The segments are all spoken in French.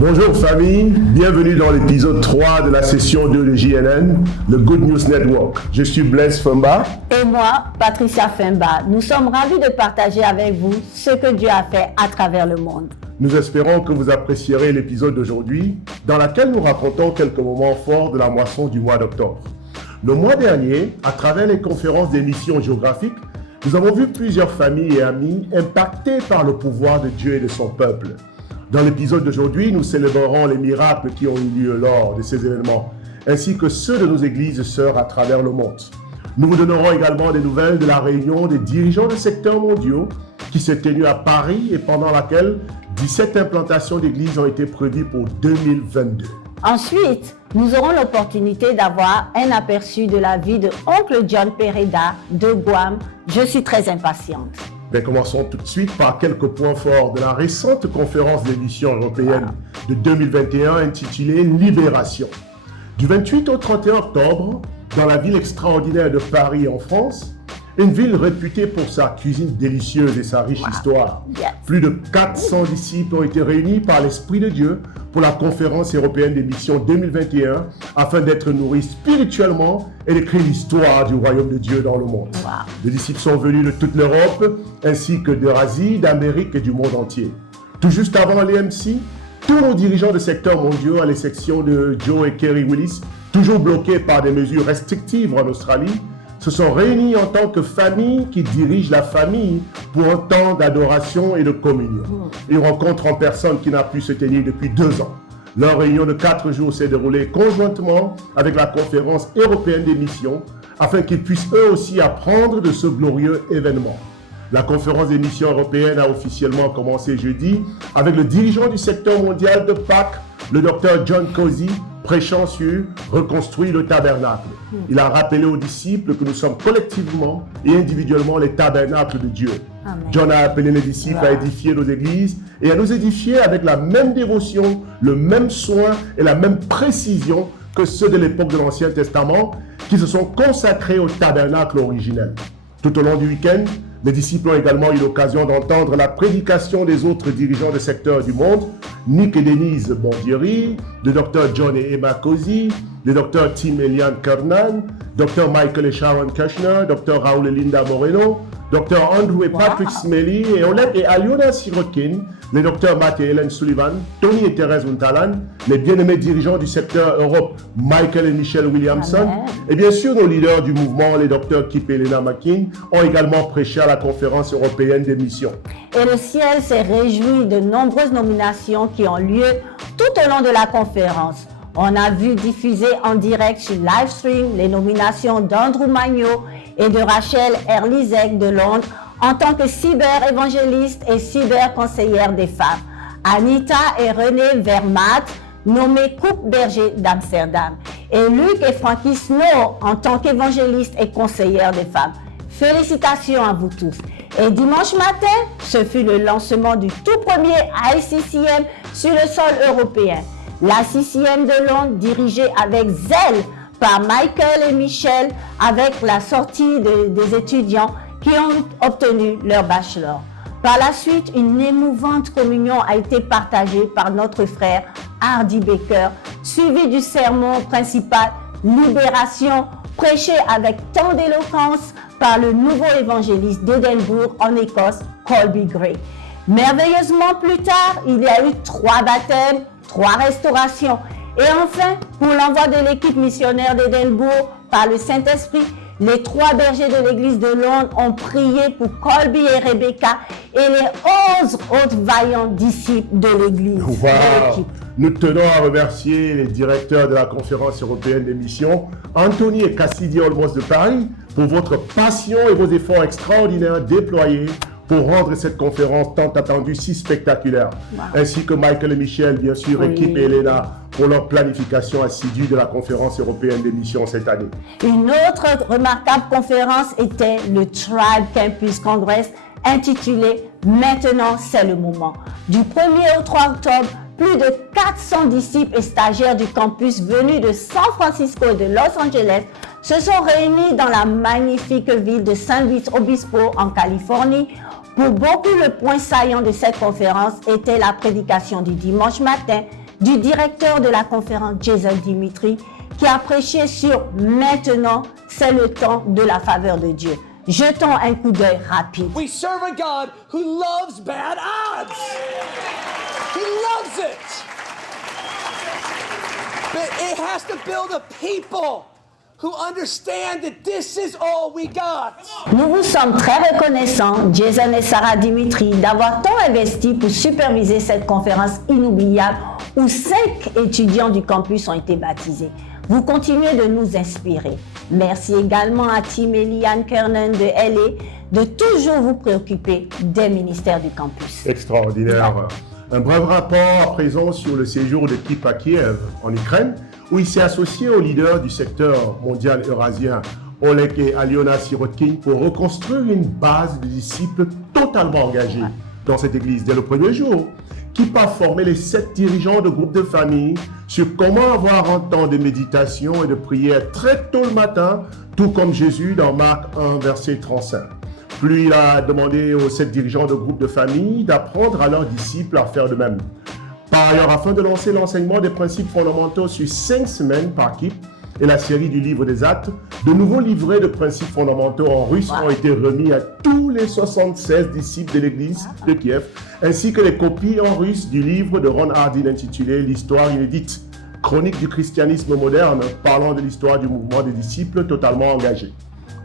Bonjour famille, bienvenue dans l'épisode 3 de la session 2 de JNN, le Good News Network. Je suis Blaise Femba. Et moi, Patricia Femba. Nous sommes ravis de partager avec vous ce que Dieu a fait à travers le monde. Nous espérons que vous apprécierez l'épisode d'aujourd'hui, dans lequel nous racontons quelques moments forts de la moisson du mois d'octobre. Le mois dernier, à travers les conférences des missions géographiques, nous avons vu plusieurs familles et amis impactés par le pouvoir de Dieu et de son peuple. Dans l'épisode d'aujourd'hui, nous célébrerons les miracles qui ont eu lieu lors de ces événements, ainsi que ceux de nos églises sœurs à travers le monde. Nous vous donnerons également des nouvelles de la réunion des dirigeants de secteurs mondiaux qui s'est tenue à Paris et pendant laquelle 17 implantations d'églises ont été prévues pour 2022. Ensuite, nous aurons l'opportunité d'avoir un aperçu de la vie de Oncle John Pereda de Guam. Je suis très impatiente. Mais commençons tout de suite par quelques points forts de la récente conférence des missions européennes de 2021 intitulée Libération. Du 28 au 31 octobre, dans la ville extraordinaire de Paris en France, une ville réputée pour sa cuisine délicieuse et sa riche histoire. Plus de 400 disciples ont été réunis par l'Esprit de Dieu pour la conférence européenne des missions 2021 afin d'être nourris spirituellement et d'écrire l'histoire du royaume de Dieu dans le monde. Les disciples sont venus de toute l'Europe ainsi que d'Eurasie, d'Amérique et du monde entier. Tout juste avant l'EMC, tous nos dirigeants de secteurs mondiaux, à l'exception de Joe et Kerry Willis, toujours bloqués par des mesures restrictives en Australie, se sont réunis en tant que famille qui dirige la famille pour un temps d'adoration et de communion. Une rencontre en personne qui n'a pu se tenir depuis 2 ans. Leur réunion de 4 jours s'est déroulée conjointement avec la conférence européenne des missions afin qu'ils puissent eux aussi apprendre de ce glorieux événement. La conférence des missions européennes a officiellement commencé jeudi avec le dirigeant du secteur mondial de Pâques, le Dr John Cozy, prêchant sur « Reconstruire le tabernacle ». Il a rappelé aux disciples que nous sommes collectivement et individuellement les tabernacles de Dieu. Amen. John a appelé les disciples à édifier nos églises et à nous édifier avec la même dévotion, le même soin et la même précision que ceux de l'époque de l'Ancien Testament qui se sont consacrés au tabernacle originel. Tout au long du week-end, les disciples ont également eu l'occasion d'entendre la prédication des autres dirigeants des secteurs du monde, Nick et Denise Bondieri, le Dr John et Emma Cozy, le Dr Tim et Liane Kernan, Dr Michael et Sharon Kushner, Dr Raoul et Linda Moreno, Dr Andrew et Patrick Smelly, et Oleg et Aliona Sirotkin, les Dr Matt et Helen Sullivan, Tony et Thérèse Untalan, les bien-aimés dirigeants du secteur Europe, Michael et Michelle Williamson, et bien sûr nos leaders du mouvement, les Dr Kip et Elena McKean, ont également prêché à la conférence européenne des missions. Et le ciel s'est réjoui de nombreuses nominations qui ont lieu tout au long de la conférence. On a vu diffuser en direct sur Livestream les nominations d'Andrew Magno et de Rachel Erlizek de Londres en tant que cyber-évangéliste et cyber-conseillère des femmes. Anita et René Vermaat, nommés couple berger d'Amsterdam. Et Luc et Frankie Snow en tant qu'évangéliste et conseillère des femmes. Félicitations à vous tous. Et dimanche matin, ce fut le lancement du tout premier ICCM sur le sol européen. La CCM de Londres, dirigée avec zèle par Michael et Michel, avec la sortie des étudiants qui ont obtenu leur bachelor. Par la suite, une émouvante communion a été partagée par notre frère Hardy Baker, suivi du sermon principal Libération, prêché avec tant d'éloquence par le nouveau évangéliste d'Édimbourg en Écosse, Colby Gray. Merveilleusement plus tard, il y a eu 3 baptêmes, 3 restaurations. Et enfin, pour l'envoi de l'équipe missionnaire d'Édimbourg par le Saint-Esprit, les 3 bergers de l'église de Londres ont prié pour Colby et Rebecca et les 11 autres vaillants disciples de l'église. Wow. Nous tenons à remercier les directeurs de la conférence européenne des missions, Anthony et Cassidy Olmos de Paris, pour votre passion et vos efforts extraordinaires déployés pour rendre cette conférence tant attendue si spectaculaire, ainsi que Michael et Michel, bien sûr, équipe et Elena, pour leur planification assidue de la conférence européenne des missions cette année. Une autre remarquable conférence était le Tribe Campus Congress, intitulé « Maintenant, c'est le moment ». Du 1er au 3 octobre, plus de 400 disciples et stagiaires du campus venus de San Francisco et de Los Angeles se sont réunis dans la magnifique ville de San Luis Obispo en Californie. Pour beaucoup, le point saillant de cette conférence était la prédication du dimanche matin du directeur de la conférence Jason Dimitri, qui a prêché sur « Maintenant, c'est le temps de la faveur de Dieu ». Jetons un coup d'œil rapide. We serve a God who loves bad odds. He loves it. But it has to build a people who understand that this is all we got. Nous vous sommes très reconnaissants, Jason et Sarah Dimitri, d'avoir tant investi pour superviser cette conférence inoubliable où 5 étudiants du campus ont été baptisés. Vous continuez de nous inspirer. Merci également à Tim et Liane Kernan de LA de toujours vous préoccuper des ministères du campus. Extraordinaire. Un bref rapport à présent sur le séjour de Kip à Kiev, en Ukraine, où il s'est associé aux leaders du secteur mondial eurasien, Oleg et Aliona Sirotkin, pour reconstruire une base de disciples totalement engagés dans cette église dès le premier jour. Kip a formé les 7 dirigeants de groupes de famille sur comment avoir un temps de méditation et de prière très tôt le matin, tout comme Jésus dans Marc 1, verset 35. Puis il a demandé aux 7 dirigeants de groupes de famille d'apprendre à leurs disciples à faire de même. Par ailleurs, afin de lancer l'enseignement des principes fondamentaux sur 5 semaines par Kip et la série du livre des Actes, de nouveaux livrets de principes fondamentaux en russe ont été remis à tous les 76 disciples de l'église de Kiev, ainsi que les copies en russe du livre de Ron Hardin intitulé « L'histoire inédite, chronique du christianisme moderne » parlant de l'histoire du mouvement des disciples totalement engagés.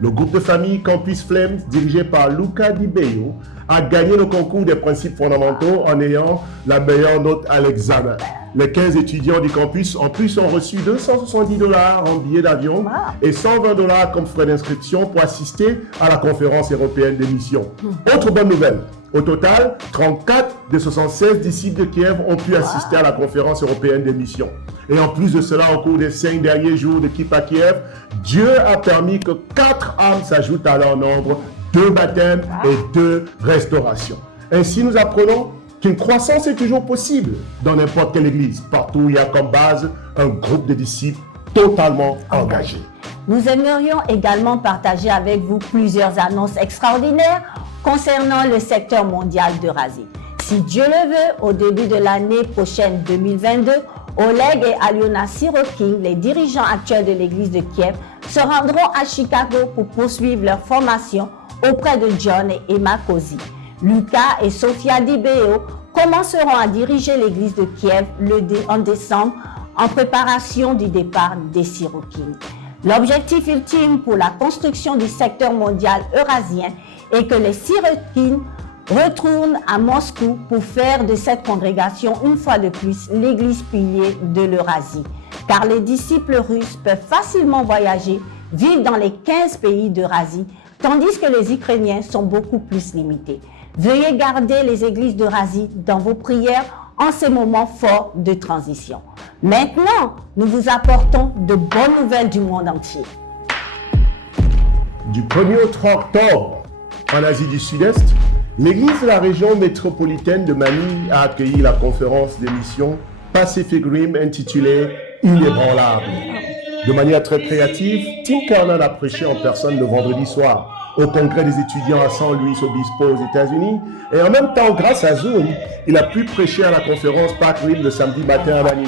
Le groupe de famille Campus Flames, dirigé par Luca Di Beo, a gagné le concours des principes fondamentaux en ayant la meilleure note à l'examen. Les 15 étudiants du campus en plus ont reçu $270 en billets d'avion et $120 comme frais d'inscription pour assister à la conférence européenne des missions. Autre bonne nouvelle, au total, 34 des 76 disciples de Kiev ont pu assister à la conférence européenne des missions. Et en plus de cela, au cours des 5 derniers jours de Kip à Kiev, Dieu a permis que 4 âmes s'ajoutent à leur nombre, 2 baptêmes et 2 restaurations. Ainsi, nous apprenons qu'une croissance est toujours possible dans n'importe quelle église, partout où il y a comme base un groupe de disciples totalement engagés. Nous aimerions également partager avec vous plusieurs annonces extraordinaires concernant le secteur mondial d'Eurasie. Si Dieu le veut, au début de l'année prochaine 2022, Oleg et Aliona Sirotkin, les dirigeants actuels de l'église de Kiev, se rendront à Chicago pour poursuivre leur formation auprès de John et Emma Cozy. Luca et Sofia Di Beo commenceront à diriger l'église de Kiev en décembre en préparation du départ des Sirotkin. L'objectif ultime pour la construction du secteur mondial eurasien est que les Sirotkin retournent à Moscou pour faire de cette congrégation une fois de plus l'église pilier de l'Eurasie. Car les disciples russes peuvent facilement voyager, vivre dans les 15 pays d'Eurasie, tandis que les Ukrainiens sont beaucoup plus limités. Veuillez garder les églises d'Eurasie dans vos prières en ces moments forts de transition. Maintenant, nous vous apportons de bonnes nouvelles du monde entier. Du 1er au 3 octobre, en Asie du Sud-Est, l'église de la région métropolitaine de Manille a accueilli la conférence des missions Pacific Rim intitulée Inébranlable. De manière très créative, Tim Kernan a prêché en personne le vendredi soir au congrès des étudiants à San Luis Obispo aux États-Unis et en même temps, grâce à Zoom, il a pu prêcher à la conférence Pac Rim le samedi matin à Manille.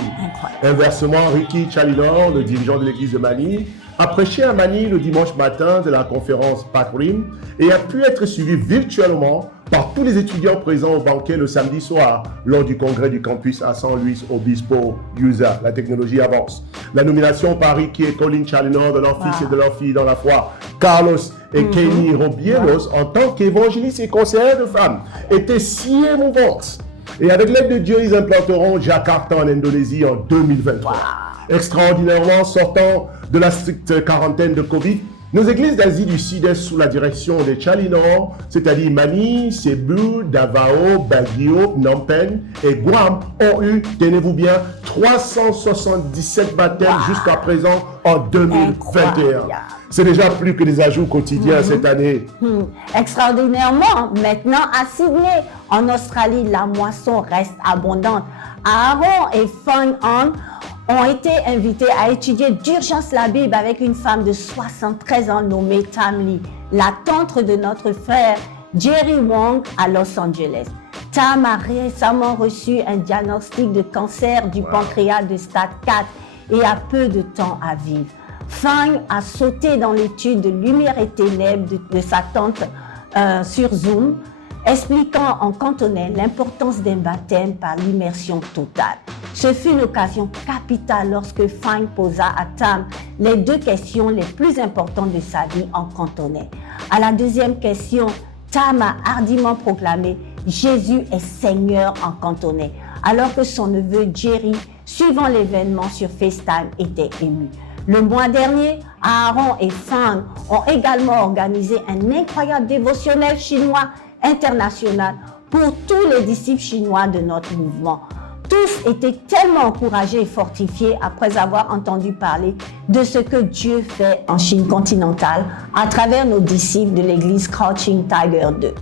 Inversement, Ricky Chalinor, le dirigeant de l'église de Manille, a prêché à Manille le dimanche matin de la conférence Pac Rim et a pu être suivi virtuellement par tous les étudiants présents au banquet le samedi soir lors du congrès du campus à San Luis Obispo USA. La technologie avance. La nomination par Ricky et Colin Chalinor de leur fils et de leur fille dans la foi, Carlos et Kenny Robielos en tant qu'évangélistes et conseillers de femmes était si émouvante. Et avec l'aide de Dieu, ils implanteront Jakarta en Indonésie en 2023. Extraordinairement, sortant de la stricte quarantaine de Covid, nos églises d'Asie du Sud-Est sous la direction des Chalinor, c'est-à-dire Manille, Cebu, Davao, Baguio, Phnom Penh et Guam, ont eu, tenez-vous bien, 377 baptêmes jusqu'à présent en 2021. C'est déjà plus que des ajouts quotidiens cette année. Extraordinairement, maintenant à Sydney, en Australie, la moisson reste abondante. Aaron et Fang Han ont été invités à étudier d'urgence la Bible avec une femme de 73 ans nommée Tam Lee, la tante de notre frère Jerry Wong à Los Angeles. Tam a récemment reçu un diagnostic de cancer du pancréas de stade 4 et a peu de temps à vivre. Fang a sauté dans l'étude de Lumière et Ténèbres de sa tante sur Zoom, expliquant en cantonais l'importance d'un baptême par l'immersion totale. Ce fut une occasion capitale lorsque Fang posa à Tam les 2 questions les plus importantes de sa vie en cantonais. À la deuxième question, Tam a hardiment proclamé « Jésus est Seigneur » en cantonais, alors que son neveu Jerry, suivant l'événement sur FaceTime, était ému. Le mois dernier, Aaron et Fang ont également organisé un incroyable dévotionnel chinois international pour tous les disciples chinois de notre mouvement. Tous étaient tellement encouragés et fortifiés après avoir entendu parler de ce que Dieu fait en Chine continentale à travers nos disciples de l'église Crouching Tiger 2.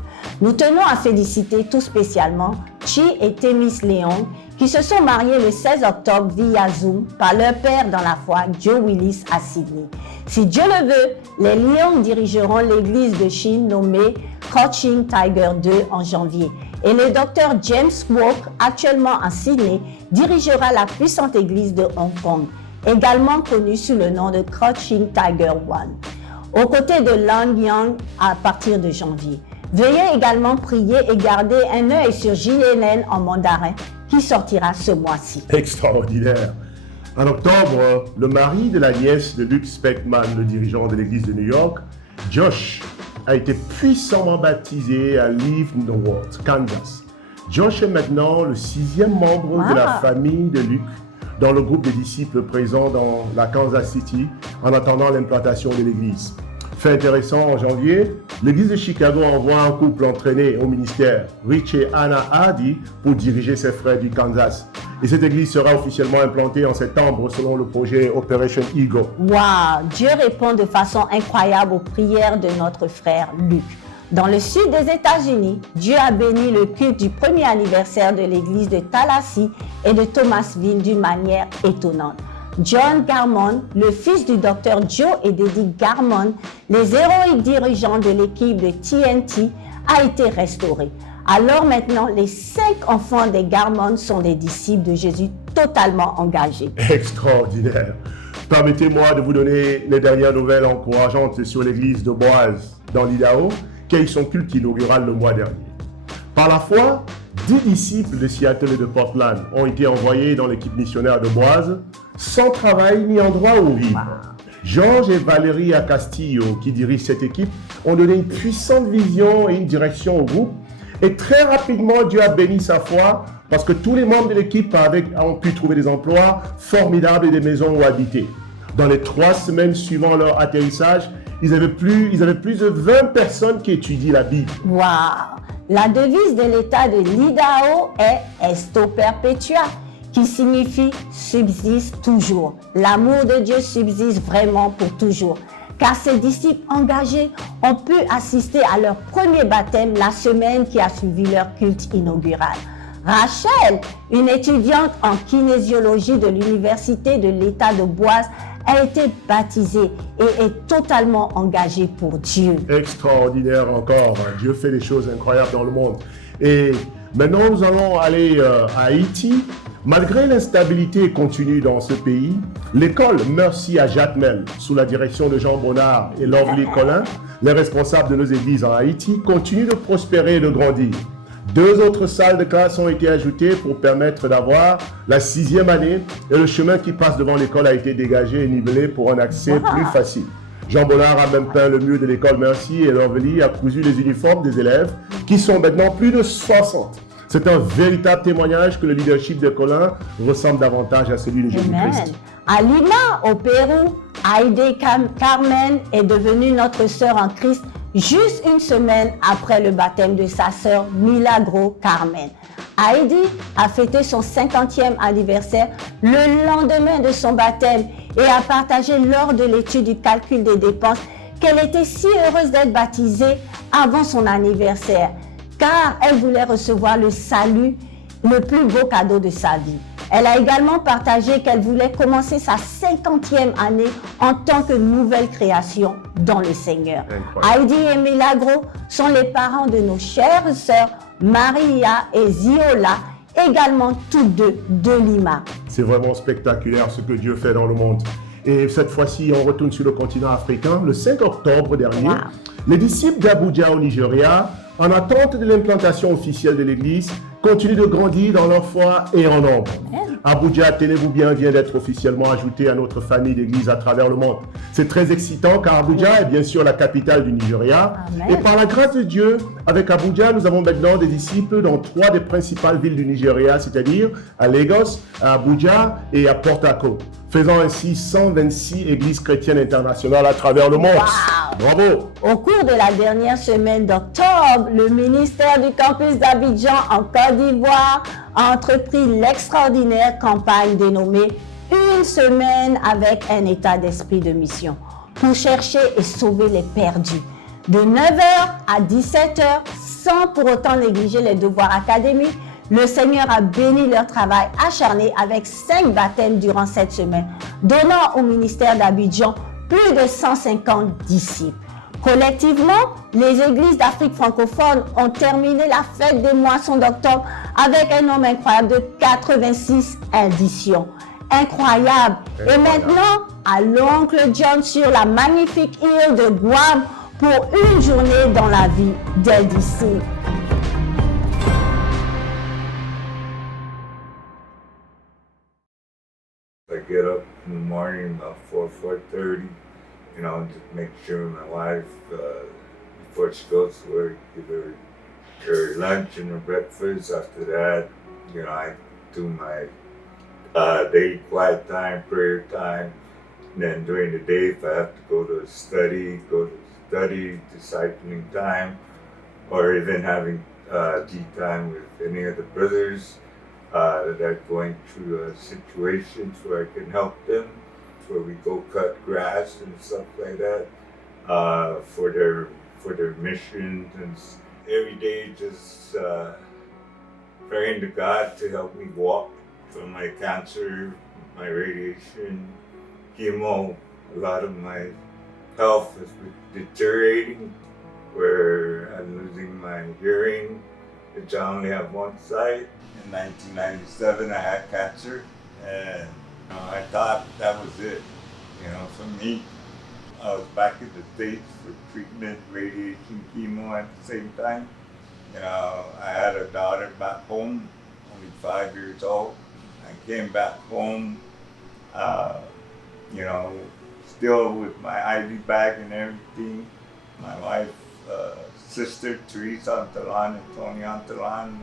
Nous tenons à féliciter tout spécialement Chi et Thémis Léon qui se sont mariés le 16 octobre via Zoom par leur père dans la foi, Joe Willis, à Sydney. Si Dieu le veut, les Léons dirigeront l'église de Chine nommée Crouching Tiger 2 en janvier. Et le docteur James Walk, actuellement à Sydney, dirigera la puissante église de Hong Kong, également connue sous le nom de Crouching Tiger 1, aux côtés de Lang Yang à partir de janvier. Veuillez également prier et garder un œil sur JNN en mandarin qui sortira ce mois-ci. Extraordinaire. En octobre, le mari de la nièce de Luke Speckman, le dirigeant de l'église de New York, Josh, a été puissamment baptisé à Leavenworth, Kansas. Josh est maintenant le 6e membre de la famille de Luke dans le groupe de disciples présents dans la Kansas City en attendant l'implantation de l'église. Fait intéressant, en janvier, l'église de Chicago envoie un couple entraîné au ministère, Rich et Anna Hardy, pour diriger ses frères du Kansas. Et cette église sera officiellement implantée en septembre selon le projet Operation Eagle. Wow! Dieu répond de façon incroyable aux prières de notre frère Luc. Dans le sud des États-Unis, Dieu a béni le culte du premier anniversaire de l'église de Tallahassee et de Thomasville d'une manière étonnante. John Garmon, le fils du docteur Joe et d'Eddie Garmon, les héroïques dirigeants de l'équipe de TNT, a été restauré. Alors maintenant, les 5 enfants des Garmon sont des disciples de Jésus totalement engagés. Extraordinaire. Permettez-moi de vous donner les dernières nouvelles encourageantes sur l'église de Boise dans l'Idaho, qui a eu son culte inaugural le mois dernier. Par la foi, 10 disciples de Seattle et de Portland ont été envoyés dans l'équipe missionnaire de Boise, sans travail ni endroit où vivre. Georges et Valérie Castillo, qui dirigent cette équipe, ont donné une puissante vision et une direction au groupe. Et très rapidement, Dieu a béni sa foi parce que tous les membres de l'équipe ont pu trouver des emplois formidables et des maisons où habiter. Dans les 3 semaines suivant leur atterrissage, ils avaient plus de 20 personnes qui étudient la Bible. Wow! La devise de l'État de l'Idaho est Esto Perpetua, qui signifie subsiste toujours. L'amour de Dieu subsiste vraiment pour toujours. Car ces disciples engagés ont pu assister à leur premier baptême la semaine qui a suivi leur culte inaugural. Rachel, une étudiante en kinésiologie de l'Université de l'État de Boise, a été baptisée et est totalement engagée pour Dieu. Extraordinaire encore. Dieu fait des choses incroyables dans le monde. Et maintenant, nous allons aller à Haïti. Malgré l'instabilité continue dans ce pays, l'école Mercy à Jacmel, sous la direction de Jean Bonnard et Lovely Collin, les responsables de nos églises en Haïti, continue de prospérer et de grandir. 2 autres salles de classe ont été ajoutées pour permettre d'avoir la 6e année et le chemin qui passe devant l'école a été dégagé et nivelé pour un accès plus facile. Jean Bonnard a même peint le mur de l'école Mercy et Lovely a cousu les uniformes des élèves qui sont maintenant plus de 60. C'est un véritable témoignage que le leadership de Collin ressemble davantage à celui de Jésus-Christ. À Lima, au Pérou, Heidi Carmen est devenue notre sœur en Christ juste une semaine après le baptême de sa sœur Milagro Carmen. Heidi a fêté son 50e anniversaire le lendemain de son baptême et a partagé lors de l'étude du calcul des dépenses qu'elle était si heureuse d'être baptisée avant son anniversaire, car elle voulait recevoir le salut, le plus beau cadeau de sa vie. Elle a également partagé qu'elle voulait commencer sa 50e année en tant que nouvelle création dans le Seigneur. Incroyable. Heidi et Milagro sont les parents de nos chères sœurs Maria et Ziola, également toutes deux de Lima. C'est vraiment spectaculaire ce que Dieu fait dans le monde. Et cette fois-ci, on retourne sur le continent africain. Le 5 octobre dernier, Wow. les disciples d'Abuja au Nigeria, en attente de l'implantation officielle de l'église, continuent de grandir dans leur foi et en nombre. Abuja, tenez-vous bien, vient d'être officiellement ajouté à notre famille d'églises à travers le monde. C'est très excitant car Abuja est bien sûr la capitale du Nigeria. Amen. Et par la grâce de Dieu, avec Abuja, nous avons maintenant des disciples dans 3 des principales villes du Nigeria, c'est-à-dire à Lagos, à Abuja et à Port Harcourt, faisant ainsi 126 églises chrétiennes internationales à travers le monde. Wow. Bravo! Au cours de la dernière semaine d'octobre, le ministère du campus d'Abidjan en Côte d'Ivoire a entrepris l'extraordinaire campagne dénommée Une semaine avec un état d'esprit de mission pour chercher et sauver les perdus. De 9h à 17h, sans pour autant négliger les devoirs académiques, le Seigneur a béni leur travail acharné avec 5 baptêmes durant cette semaine, donnant au ministère d'Abidjan plus de 150 disciples. Collectivement, les églises d'Afrique francophone ont terminé la fête des moissons d'octobre avec un nombre incroyable de 86 additions. Incroyable! Et maintenant, à l'oncle John sur la magnifique île de Guam pour une journée dans la vie des disciples. I get up in the morning about 4:30, just make sure my wife, before she goes to work, give her lunch and her breakfast. After that, I do my daily quiet time, prayer time. And then during the day, if I have to go to study, discipling time, or even having tea time with any of the brothers that are going through situations where I can help them, where we go cut grass and stuff like that for their missions, and every day just praying to God to help me walk from my cancer, my radiation, chemo. A lot of my health has been deteriorating, where I'm losing my hearing, which I only have one side. In 1997, I had cancer, and I thought that was it. For me, I was back in the States for treatment, radiation, chemo at the same time. I had a daughter back home, only 5 years old. I came back home, still with my IV bag and everything. My wife's sister, Teresa Antalan and Tony Antalan,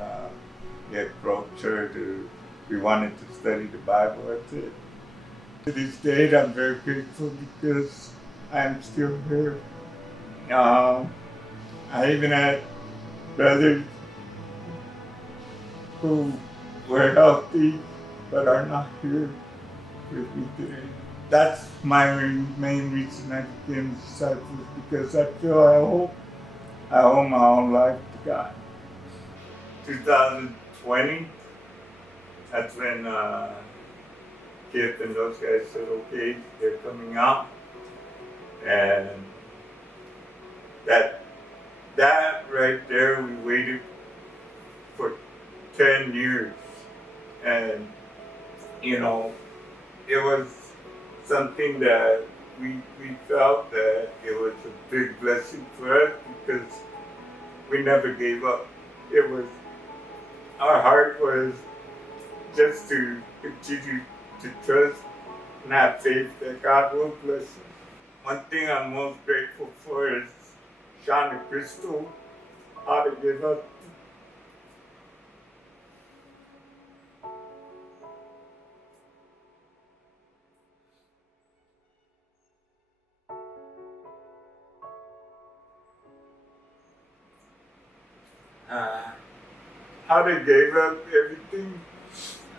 they approached her we wanted to study the Bible. That's it. To this day, I'm very grateful because I'm still here. I even had brothers who were healthy but are not here with me today. That's my main reason I became a disciple, because I feel I owe my own life to God. 2020, that's when Kip and those guys said, okay, they're coming out. And that right there, we waited for 10 years. And, it was something that we felt that it was a big blessing for us, because we never gave up. Our heart was just to continue to trust and have faith that God will bless us. One thing I'm most grateful for is Sean and Crystal, how to give up. How they gave up everything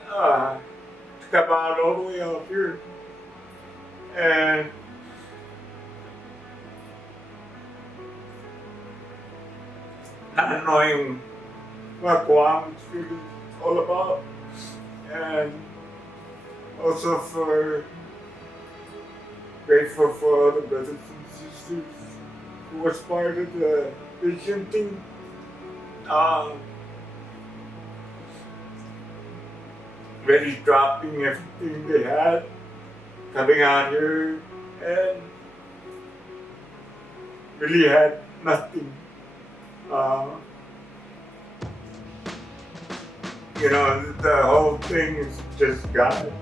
to come out all the way out here. And not knowing what Guam is really all about. And also grateful for all the brothers and sisters who was part of the vision team. really dropping everything they had, coming out here, and really had nothing. The whole thing is just God.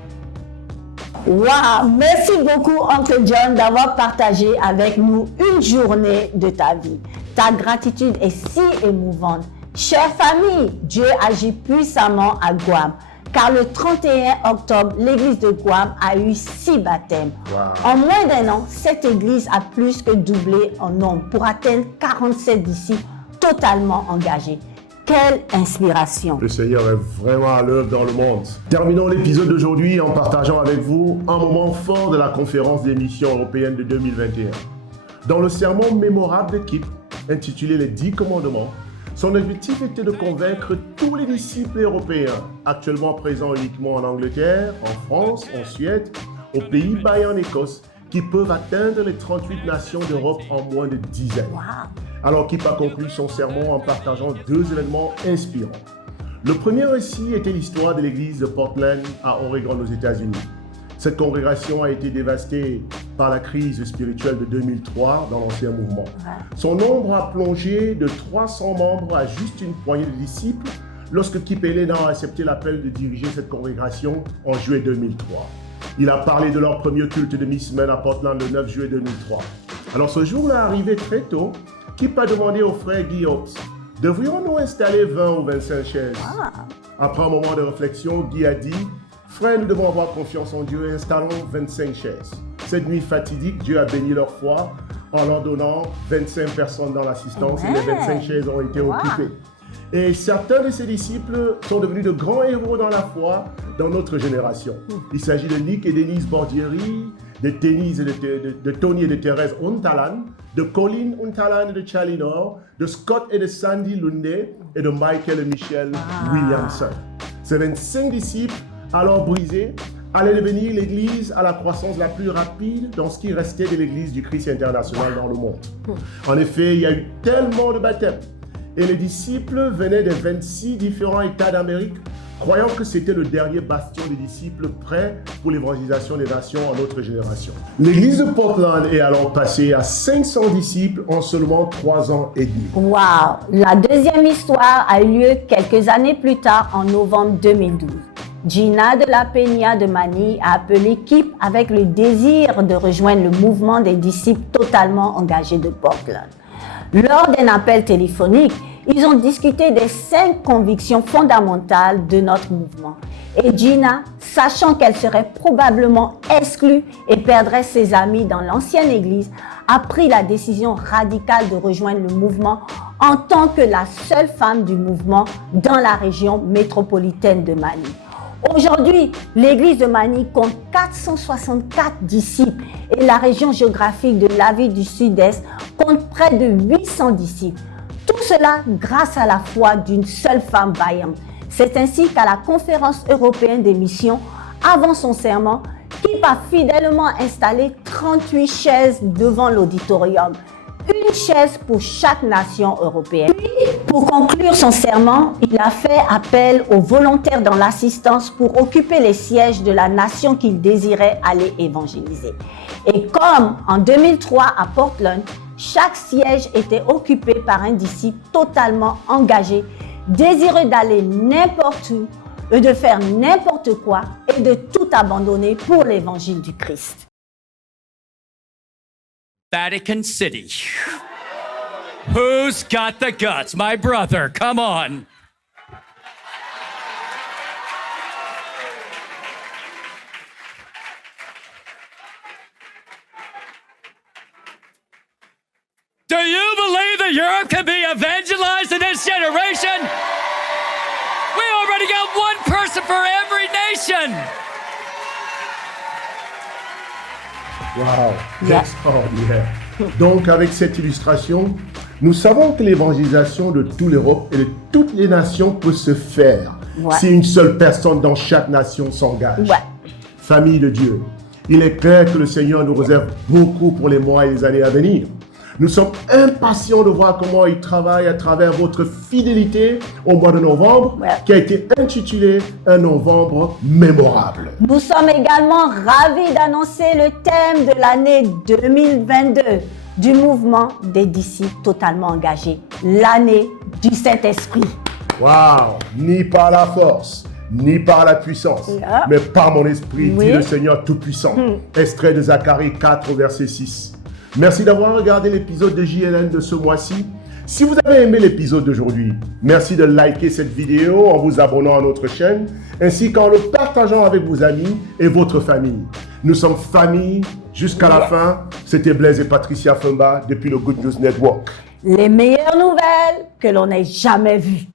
Wow, merci beaucoup, Oncle John, d'avoir partagé avec nous une journée de ta vie. Ta gratitude est si émouvante. Chère famille, Dieu agit puissamment à Guam, car le 31 octobre, l'église de Guam a eu 6 baptêmes. Wow. En moins d'un an, cette église a plus que doublé en nombre pour atteindre 47 disciples totalement engagés. Quelle inspiration! Le Seigneur est vraiment à l'œuvre dans le monde. Terminons l'épisode d'aujourd'hui en partageant avec vous un moment fort de la conférence des missions européennes de 2021. Dans le sermon mémorable de Kip, intitulé Les 10 commandements, son objectif était de convaincre tous les disciples européens, actuellement présents uniquement en Angleterre, en France, en Suède, aux Pays-Bas et en Écosse, qui peuvent atteindre les 38 nations d'Europe en moins de 10 années. Wow. Alors Kip a conclu son sermon en partageant 2 événements inspirants. Le premier récit était l'histoire de l'église de Portland à Oregon aux États-Unis. Cette congrégation a été dévastée par la crise spirituelle de 2003 dans l'ancien mouvement. Son nombre a plongé de 300 membres à juste une poignée de disciples lorsque Kip Haley a accepté l'appel de diriger cette congrégation en juillet 2003. Il a parlé de leur premier culte de mi-semaine à Portland le 9 juillet 2003. Alors ce jour-là arrivé très tôt, Kip a demandé au frère Guy Hopps, devrions-nous installer 20 ou 25 chaises? Après un moment de réflexion, Guy a dit, frère, nous devons avoir confiance en Dieu et installons 25 chaises. Cette nuit fatidique, Dieu a béni leur foi en leur donnant 25 personnes dans l'assistance et les 25 chaises ont été occupées. Et certains de ses disciples sont devenus de grands héros dans la foi dans notre génération. Il s'agit de Nick et Denise Bordieri, de Tony et de Thérèse Untalan, de Colin Untalan et de Charlie Nord, de Scott et de Sandy Lunde et de Michael et Michelle Williamson. Ces 25 disciples, alors brisés, allaient devenir l'église à la croissance la plus rapide dans ce qui restait de l'église du Christ international dans le monde. En effet, il y a eu tellement de baptêmes et les disciples venaient de 26 différents États d'Amérique, croyant que c'était le dernier bastion des disciples prêts pour l'évangélisation des nations en notre génération. L'église de Portland est alors passée à 500 disciples en seulement 3 ans et demi. Wow! La deuxième histoire a eu lieu quelques années plus tard, en novembre 2012. Gina de la Peña de Manille a appelé Kip avec le désir de rejoindre le mouvement des disciples totalement engagés de Portland. Lors d'un appel téléphonique, ils ont discuté des 5 convictions fondamentales de notre mouvement. Et Gina, sachant qu'elle serait probablement exclue et perdrait ses amis dans l'ancienne église, a pris la décision radicale de rejoindre le mouvement en tant que la seule femme du mouvement dans la région métropolitaine de Manille. Aujourd'hui, l'église de Manille compte 464 disciples et la région géographique de l'Avis du Sud-Est compte près de 800 disciples. Tout cela grâce à la foi d'une seule femme vaillante. C'est ainsi qu'à la conférence européenne des missions, avant son serment, Kip a fidèlement installé 38 chaises devant l'auditorium. Une chaise pour chaque nation européenne. Puis, pour conclure son serment, il a fait appel aux volontaires dans l'assistance pour occuper les sièges de la nation qu'il désirait aller évangéliser. Et comme en 2003 à Portland, chaque siège était occupé par un disciple totalement engagé, désireux d'aller n'importe où, de faire n'importe quoi et de tout abandonner pour l'évangile du Christ. Vatican City. Who's got the guts? My brother, come on. Do you believe that Europe can be evangelized in this generation? We already got one person for every nation. Wow, extraordinaire. Donc, avec cette illustration, nous savons que l'évangélisation de toute l'Europe et de toutes les nations peut se faire si une seule personne dans chaque nation s'engage. Famille de Dieu, il est clair que le Seigneur nous réserve beaucoup pour les mois et les années à venir. Nous sommes impatients de voir comment il travaille à travers votre fidélité au mois de novembre, qui a été intitulé Un novembre mémorable. Nous sommes également ravis d'annoncer le thème de l'année 2022 du mouvement des disciples totalement engagés, l'année du Saint-Esprit. Waouh! Ni par la force, ni par la puissance, mais par mon esprit, dit le Seigneur Tout-Puissant. Extrait de Zacharie 4, verset 6. Merci d'avoir regardé l'épisode de JLN de ce mois-ci. Si vous avez aimé l'épisode d'aujourd'hui, merci de liker cette vidéo en vous abonnant à notre chaîne, ainsi qu'en le partageant avec vos amis et votre famille. Nous sommes famille jusqu'à la fin. C'était Blaise et Patricia Fumba depuis le Good News Network. Les meilleures nouvelles que l'on n'ait jamais vues.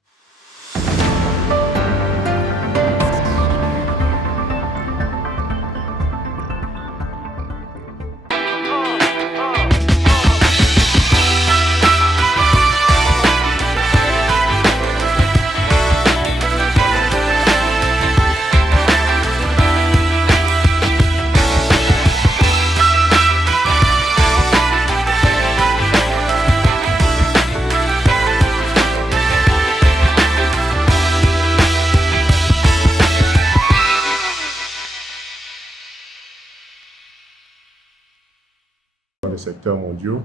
Les secteurs mondiaux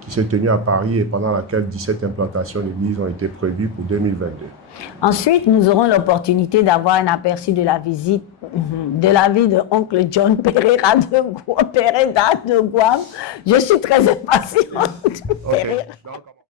qui s'est tenu à Paris et pendant laquelle 17 implantations d'églises ont été prévues pour 2022. Ensuite, nous aurons l'opportunité d'avoir un aperçu de la visite de la vie de oncle John Pereira de Guam. Je suis très impatiente. Okay.